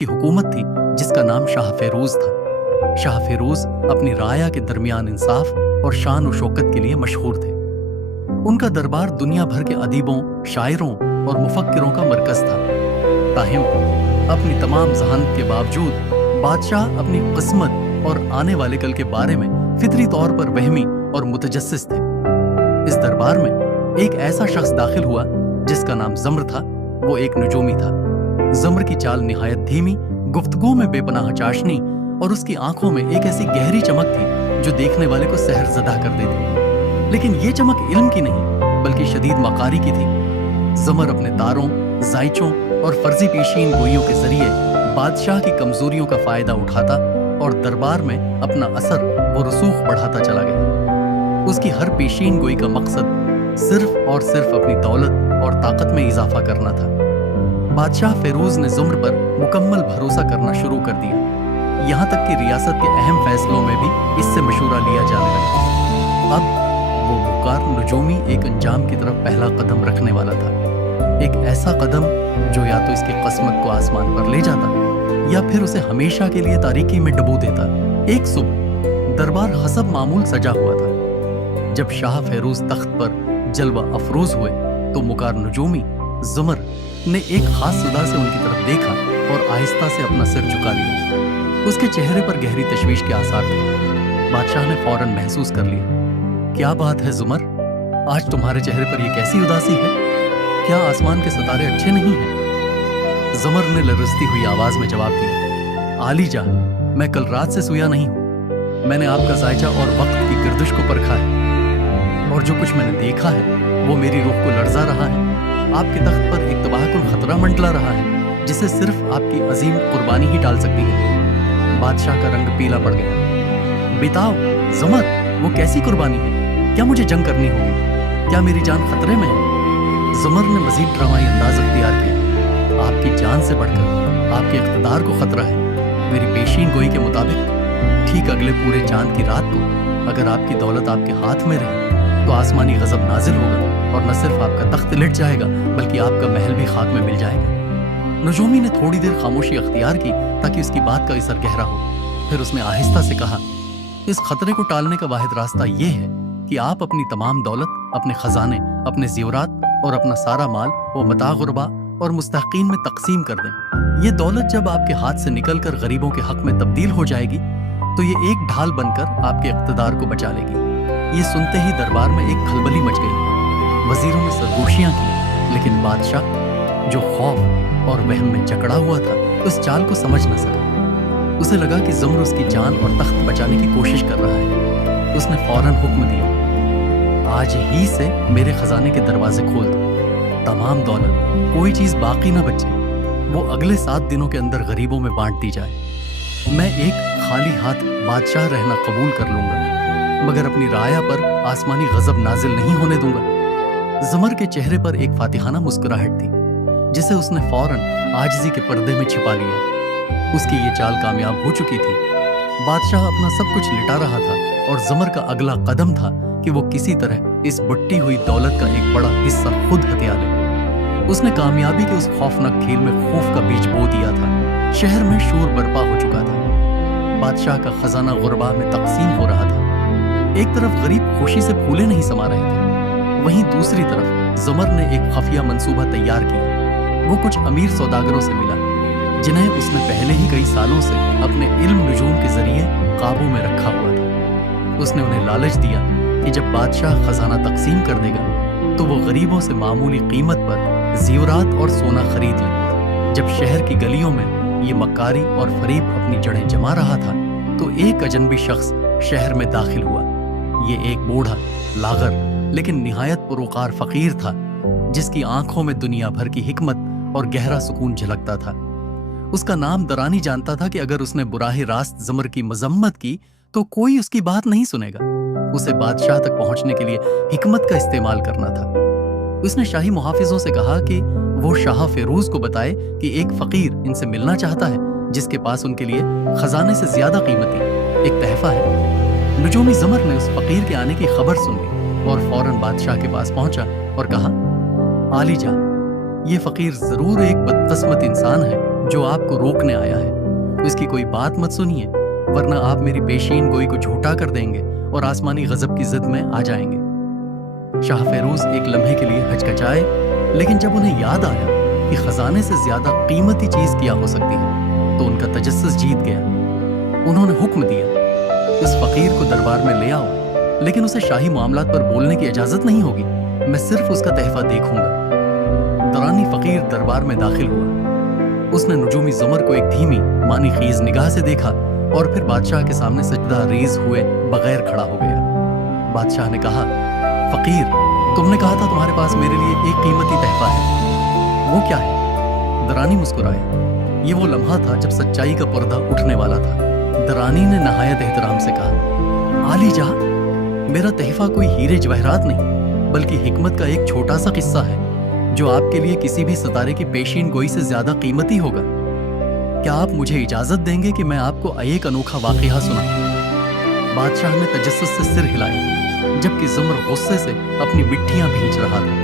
की हुकूमत थी जिसका नाम शाह फेरोज था। शाह फेरोज अपनी राया के दरमियान इंसाफ और शान और शौकत के लिए मशहूर थे। उनका दरबार दुनिया भर के अदीबों, शायरों और मुफक्किरों का मरकज था। ताहिम अपनी तमाम जहानत के बावजूद बादशाह अपनी किस्मत और आने वाले कल के बारे में फितरी तौर पर वहमी और मुतजस्सिस थे। इस दरबार में एक ऐसा शख्स दाखिल हुआ जिसका नाम ज़म्र था। वो एक नजूमी था। ज़म्र की चाल निहायत धीमी, गुफ्तगू में बेपनाह चाशनी और उसकी आंखों में एक ऐसी गहरी चमक थी जो देखने वाले को सहरज़दा कर देती। लेकिन ये चमक इल्म की नहीं बल्कि शदीद मकारी की थी। ज़म्र अपने तारों, जायचों और फर्जी पेशीन गोइयों के जरिए बादशाह की कमजोरियों का फायदा उठाता और दरबार में अपना असर व रसूख बढ़ाता चला गया। उसकी हर पेशीन गोई का मकसद सिर्फ और सिर्फ अपनी दौलत और ताकत में इजाफा करना था। बादशाह फेरोज ने ज़म्र पर मुकम्मल भरोसा करना शुरू कर दिया, यहाँ तक कि रियासत के अहम फैसलों में भी इससे मशूरा लिया जाने लगा। अब वो बुकार नजूमी एक अंजाम की तरफ पहला कदम रखने वाला था। एक ऐसा कदम जो या तो इसकी किस्मत को आसमान पर ले जाता या फिर उसे हमेशा के लिए तारीकी में डुबो देता। एक सुबह दरबार हसब मामूल सजा हुआ था। जब शाह फेरोज तख्त पर जलवा अफरोज हुए तो मुकार नजूमी ज़म्र ने एक खास सदा से उनकी तरफ देखा और आहिस्ता से अपना सिर झुका लिया। उसके चेहरे पर गहरी तशवीश के आसार थे। बादशाह ने फौरन महसूस कर लिया। क्या बात है ज़म्र, आज तुम्हारे चेहरे पर यह कैसी उदासी है? क्या आसमान के सितारे अच्छे नहीं हैं? ज़म्र ने लरजती हुई आवाज में जवाब दिया, आली जा, मैं कल रात से सोया नहीं हूँ। मैंने आपका जायचा और वक्त की गर्दिश को परखा है और जो कुछ मैंने देखा है वो मेरी रूह को लर्जा रहा है। आपके तख्त पर एक तबाहकुन खतरा मंडला रहा है जिसे सिर्फ आपकी अजीम कुर्बानी ही टाल सकती है। बादशाह का रंग पीला पड़ गया। बताओ ज़म्र, वो कैसी कुर्बानी है? क्या मुझे जंग करनी होगी? क्या मेरी जान खतरे में है? ज़म्र ने मजीद ड्रामाई अंदाज अख्तियार किया। आपकी जान से बढ़कर आपके इख्तिदार को खतरा है। मेरी पेशीन गोई के मुताबिक ठीक अगले पूरे चांद की रात को अगर आपकी दौलत आपके हाथ में रही तो आसमानी गजब नाजिल होगा और न सिर्फ आपका तख्त लिट जाएगा बल्कि आपका महल भी खाक में मिल जाएगा। नजूमी ने थोड़ी देर खामोशी अख्तियार की ताकि उसकी बात का असर गहरा हो। फिर उसने आहिस्ता से कहा, इस खतरे को टालने का वाहिद रास्ता ये है कि आप अपनी तमाम दौलत, अपने खजाने, अपने जेवरात और अपना सारा माल व मता गुरबा और मुस्तहकीन में तकसीम कर दें। ये दौलत जब आपके हाथ से निकलकर गरीबों के हक में तब्दील हो जाएगी तो ये एक ढाल बनकर आपके इक़्तिदार को बचा लेगी। ये सुनते ही दरबार में एक खलबली मच गई। वजीरों ने सरगोशियां की, लेकिन बादशाह जो खौफ और वहम में जकड़ा हुआ था उस चाल को समझ न सका। उसे लगा कि ज़म्र उसकी जान और तख्त बचाने की कोशिश कर रहा है। उसने फौरन हुक्म दिया, आज ही से मेरे खजाने के दरवाजे खोल दो। तमाम दौलत, कोई चीज बाकी न बचे, वो अगले 7 दिनों के अंदर गरीबों में बांट दी जाए। मैं एक खाली हाथ बादशाह रहना कबूल कर लूंगा मगर अपनी राया पर आसमानी गजब नाजिल नहीं होने दूंगा। ज़म्र के चेहरे पर एक फातिहाना मुस्कुराहट थी जिसे उसने फौरन आजिज़ी के पर्दे में छिपा लिया। उसकी ये चाल कामयाब हो चुकी थी। बादशाह अपना सब कुछ लिटा रहा था और ज़म्र का अगला कदम था कि वो किसी तरह इस बुट्टी हुई दौलत का एक बड़ा हिस्सा खुद हथिया ले। उसने कामयाबी के उस खौफनाक खेल में खौफ का बीज बो दिया था। शहर में शोर बर्पा हो चुका था। बादशाह का खजाना गुरबा में तकसीम हो रहा था। एक तरफ गरीब खुशी से फूले नहीं समा रहे थे, वहीं दूसरी तरफ ज़म्र ने एक खफिया मंसूबा तैयार किया। वो कुछ अमीर सौदागरों से मिला जिन्हें उसने पहले ही कई सालों से अपने इल्म नजूम के जरिए काबू में रखा हुआ था। उसने उन्हें लालच दिया कि जब बादशाह खजाना तकसीम कर देगा तो वो गरीबों से मामूली कीमत पर ज़ेवरात और सोना खरीद ले। जब शहर की गलियों में ये मक्कारी और फरीब अपनी जड़ें जमा रहा था तो एक अजनबी शख्स शहर में दाखिल हुआ। ये एक बूढ़ा, लागर लेकिन निहायत पुरवकार फकीर था जिसकी आंखों में दुनिया भर की हिकमत और गहरा सुकून झलकता था। उसका नाम दरानी जानता था कि अगर उसने बुराहे रास्त ज़म्र की मजम्मत की तो कोई उसकी बात नहीं सुनेगा। उसे बादशाह तक पहुंचने के लिए हिकमत का इस्तेमाल करना था। उसने शाही मुहाफिजों से कहा कि वो शाह फेरोज को बताए कि एक फकीर इनसे मिलना चाहता है जिसके पास उनके लिए खजाने से ज्यादा कीमती एक तहफा है। नजूमी ज़म्र ने उस फकीर के आने की खबर सुन ली और फौरन बादशाह के पास पहुंचा और कहा, आली जा, ये फकीर जरूर एक बदकिस्मत इंसान है जो आपको रोकने आया है। उसकी कोई बात मत सुनिए, वरना आप मेरी पेशीन गोई को झूठा कर देंगे और आसमानी गजब की जिद में आ जाएंगे। शाह फेरोज एक लम्हे के लिए हचकचाए, लेकिन जब उन्हें याद आया कि खजाने से ज्यादा कीमती चीज क्या हो सकती है, तो उनका तजस्सुस जीत गया। उन्होंने हुक्म दिया, इस फकीर को दरबार में ले आओ, लेकिन उसे शाही मामलात पर बोलने की इजाजत नहीं होगी। मैं सिर्फ उसका तहफा देखूंगा। दरानी फकीर दरबार में दाखिल हुआ। उसने नुजूमी ज़ुमर को एक धीमी मानी खीज निगाह से देखा और फिर बादशाह के सामने सजदा रेज हुए बगैर खड़ा हो गया। बादशाह ने कहा, फकीर, तुमने कहा था तुम्हारे पास मेरे लिए एक कीमती तहफा है, वो क्या है? दरानी मुस्कुराया। ये वो लम्हा था जब सच्चाई का पर्दा उठने वाला था। दरानी ने नहायत एहतराम से कहा, आली जा, मेरा तहफा कोई हीरे जवाहरात नहीं, बल्कि हिकमत का एक छोटा सा किस्सा है जो आपके लिए किसी भी सितारे की पेशीन गोई से ज्यादा कीमती होगा। क्या आप मुझे इजाजत देंगे कि मैं आपको एक अनोखा वाकया सुनाऊं? बादशाह ने तजस्सुस से सिर हिलाया, जबकि ज़ुमर गुस्से से अपनी मिट्टियां भींच रहा था।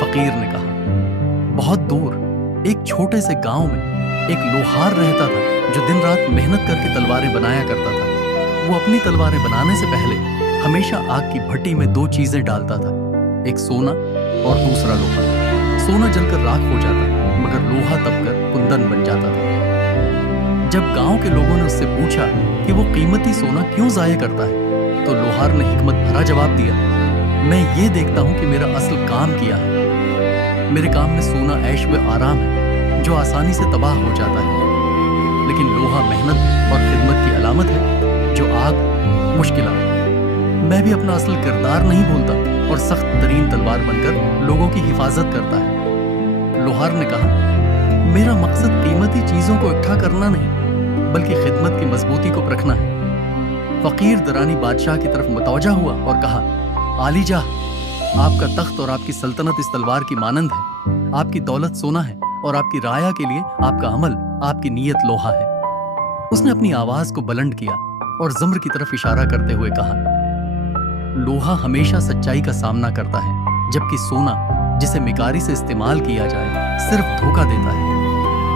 फकीर ने कहा, बहुत दूर एक छोटे से गांव में एक लोहार रहता था जो दिन रात मेहनत करके तलवारें बनाया करता था। वो अपनी तलवारें बनाने से पहले हमेशा आग की भट्टी में दो चीजें डालता था, एक सोना और दूसरा लोहा। सोना जलकर राख हो जाता, मगर लोहा तपकर कुंदन बन जाता था। जब गांव के लोगों ने उससे पूछा कि वो कीमती सोना क्यों जाया करता है, तो लोहार ने हिकमत भरा जवाब दिया, मैं ये देखता हूं कि मेरा असल काम किया है। मेरे काम में सोना ऐश व आराम है जो आसानी से तबाह हो जाता है, लेकिन लोहा मेहनत और खिदमत की अलामत है जो आग मुश्किलात। मैं भी अपना असल किरदार नहीं भूलता और सख्त तरीन तलवार बनकर लोगों की हिफाजत करता है। लोहार ने कहा, मेरा मकसद कीमती चीजों को इकट्ठा करना नहीं, बल्कि खिदमत की मजबूती को परखना है। फकीर दरानी बादशाह की तरफ मुतवज्जा हुआ और कहा, आली जा, आपका तख्त और आपकी सल्तनत इस तलवार की मानंद है। आपकी दौलत सोना है और आपकी राया के लिए आपका अमल, आपकी नीयत लोहा है। उसने अपनी आवाज को बुलंद किया और ज़ुमर की तरफ इशारा करते हुए कहा, लोहा हमेशा सच्चाई का सामना करता है, जबकि सोना, जिसे मिकारी से इस्तेमाल किया जाए, सिर्फ धोखा देता है।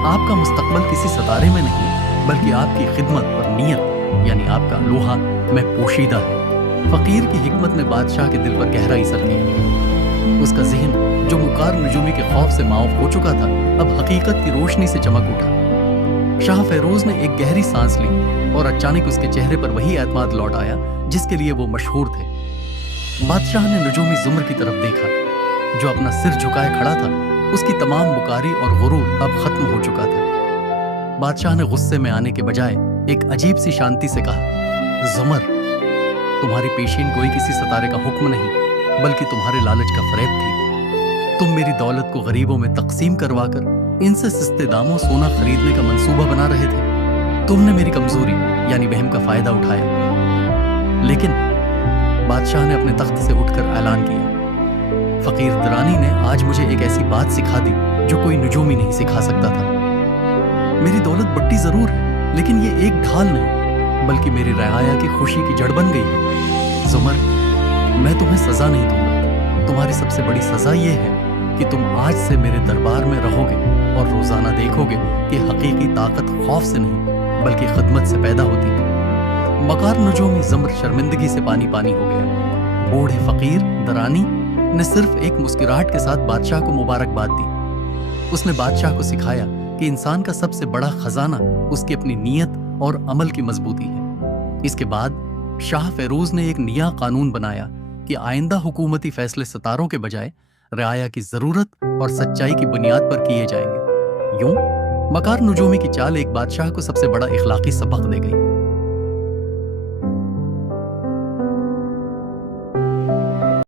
आपका मुस्तकबल किसी सितारे में नहीं, बल्कि आपकी खिदमत और नीयत, यानी आपका लोहा में पोशीदा है। फकीर की हिकमत ने बादशाह के दिल पर गहरा असर किया। उसका ज़हन, जो मुकार नजूमी के खौफ से माऊफ हो चुका था, अब हकीकत की रोशनी से चमक उठा। शाह फेरोज ने एक गहरी सांस ली और अचानक उसके चेहरे पर वही एतमाद लौट आया जिसके लिए वो मशहूर थे। बादशाह ने नजूमी ज़ुमर की तरफ देखा, जो अपना सिर झुकाए खड़ा था। उसकी तमाम मुकारी और गुरूर अब खत्म हो चुका था। बादशाह ने गुस्से में आने के बजाय एक अजीब सी शांति से कहा, ज़ुमर, तुम्हारी पेशीन कोई किसी सितारे का हुक्म नहीं, बल्कि तुम्हारे लालच का फरेब थी। तुम मेरी दौलत को गरीबों में तकसीम करवाकर इनसे सस्ते दामों सोना खरीदने का मंसूबा बना रहे थे। तुमने मेरी कमजोरी यानी वहम का फायदा उठाया। लेकिन बादशाह ने अपने तख्त से उठकर ऐलान किया, फकीर दरानी ने आज मुझे एक ऐसी बात सिखा दी जो कोई नजूमी नहीं सिखा सकता था। मेरी दौलत बट्टी जरूर है, लेकिन ये एक ढाल नहीं, बल्कि मेरी रआया की खुशी की जड़ बन गई है। ज़ुमर, मैं तुम्हें सजा नहीं दूंगा। तुम्हारी सबसे बड़ी सजा ये है कि तुम आज से मेरे दरबार में रहोगे और रोजाना देखोगे कि हकीकी ताकत खौफ से नहीं, बल्कि खिदमत से पैदा होती है। मकार नजूमी ज़ुमर शर्मिंदगी से पानी पानी हो गया। बूढ़े फकीर दरानी ने सिर्फ एक मुस्कुराहट के साथ बादशाह को मुबारकबाद दी। उसने बादशाह को सिखाया कि इंसान का सबसे बड़ा खजाना उसकी अपनी नीयत और अमल की मजबूती है। इसके बाद शाह फेरोज ने एक नया कानून बनाया कि आइंदा हुकूमती फैसले सितारों के बजाय रियाया की जरूरत और सच्चाई की बुनियाद पर किए जाएंगे। यूं मकार नजूमी की चाल एक बादशाह को सबसे बड़ा इखलाकी सबक दे गई।